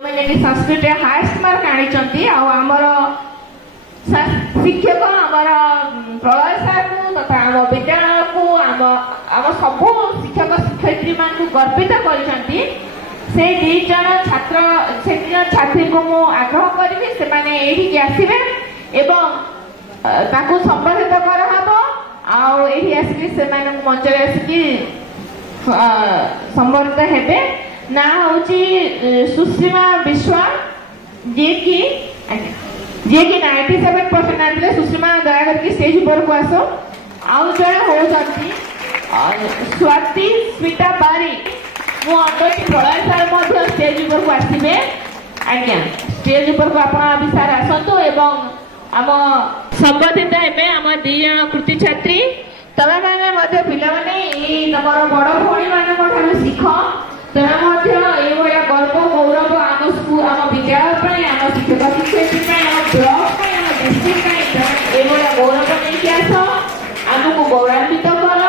मैंने Sanskrit highest mark आनी आमर शिक्षक आमर प्रलय सार को तथा आम विद्यालय को आम सब शिक्षक शिक्षयित्री मान गर्वित कर छात्र से छात्री को मु आग्रह करी से आसवे एवं संबोधित कराब आसिक से मंच संबोधित हेबे ना हूँ सुश्रीमा विश्वाल जी की 97% आते सुश्रीमा दया करके स्टेज ऊपर को आसो आउ जड़े होती स्वाति स्मिता बारिक मु प्रलय सार स्टेज ऊपर को आसवे आज्ञा स्टेज ऊपर को आप सार आसतु एवं आम संबोधित हेबे आम 2 जन कृति छात्री तबे मैंने पिला तुम बड़ भौणी मान शिख तुम्हें गर्व गौरव आम विद्यालय आम शिक्षक शिक्षयित्री आम ब्लक आम डिस्ट्रिक्ट ये गौरव नहीं आस आमको गौरवान्वित कर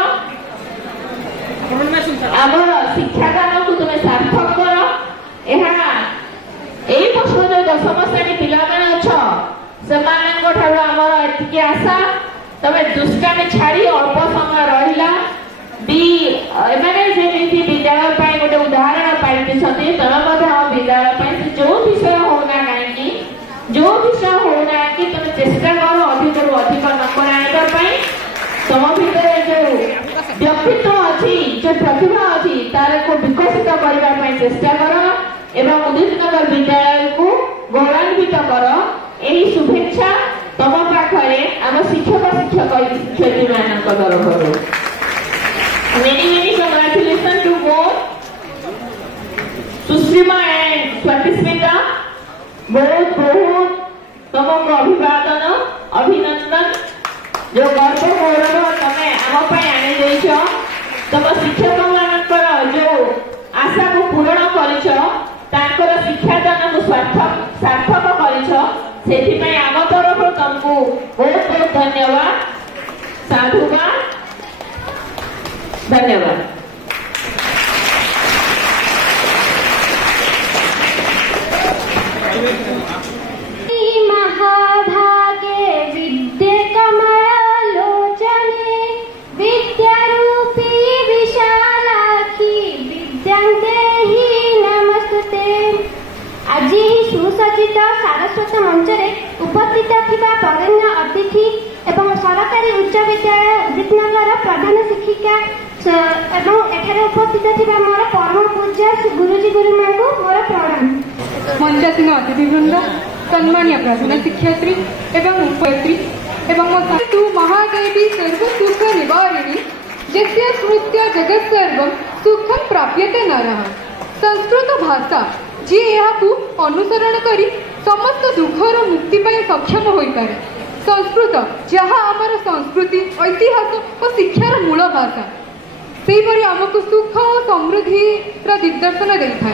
आम शिक्षादान को तुम्हें सार्थक कर यही वर्ष जो 10म श्रेणी पिला से आमर एति आशा तुम्हें दुष्टामी छाड़ी अल्प समय रहा विद्यालय गोटे उदाहरण पाई तुम विद्यालय जो विषय होना कहीं जो विषय होना कि तुम चेष्टा कर अधिक रु अधिक नंबर आने तुम भितर जो व्यक्तित्व अच्छी जो प्रतिभा अच्छी तार को विकसित करने चेष्टा कर एवं उदित नगर विद्यालय को गौरवान्वित कर यही शुभेच्छा तुम पाखे आम शिक्षक शिक्षयित्री मान तरफ many congratulations to both Sushrima and Swati Smita बहुत तुमको अभिवादन अभिनंदन जो गर्व गौरव तमें आम आनी तुम शिक्षक मान जो आशा को पूरण कर शिक्षादान को सार्थक कर आम तरफ तुमको बहुत बहुत धन्यवाद साधुवाद धन्यवाद। महाभागे विद्ये कमलोचने विद्यारूपी विशालाक्षी विद्यांते ही नमस्ते। आज ही सुसज्जित सारस्वत मंच उपस्थित थिबा बरेण्य अतिथि एवं सरकारी उच्च विद्यालय उदित नगर प्रधान शिक्षिका एठारे उपस्थित थिबा मोर परम पूज्य गुरुजी गुरुमा को मोर प्रणाम। मंचासीन अतिथिवृंद सम्मान्य प्रधान शिक्षयित्री एवं उपयित्री एवं तु महादेवी सर्व सुख निवारिणी यस्य स्मृत्य जगत सर्व सुखम प्राप्यते नरः। संस्कृत भाषा जी यहाकू अनुसरण करी समस्त दुखर मुक्ति पाई सक्षम होई पारे। संस्कृत जहाँ आमर संस्कृति ऐतिहास और शिक्षार मूल भाषा सेपरी आमको सुख और समृद्धि दिग्दर्शन दे था।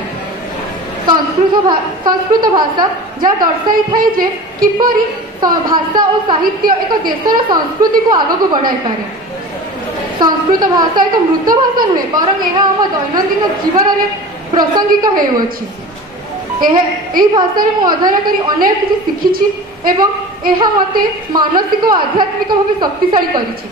संस्कृत भाषा जहाँ दर्शाई थाए जे किपरि भाषा और साहित्य एक देशर संस्कृति को आगक बढ़ाई पारे। संस्कृत भाषा एक मृत भाषा नुहे बरं यह आम दैनंदिन जीवन में प्रासंगिक होउछि। यही भाषा में अध्ययन करी अनेक किसी शिखी एवं यह मते मानसिक और आध्यात्मिक भाव शक्तिशाली करिछि।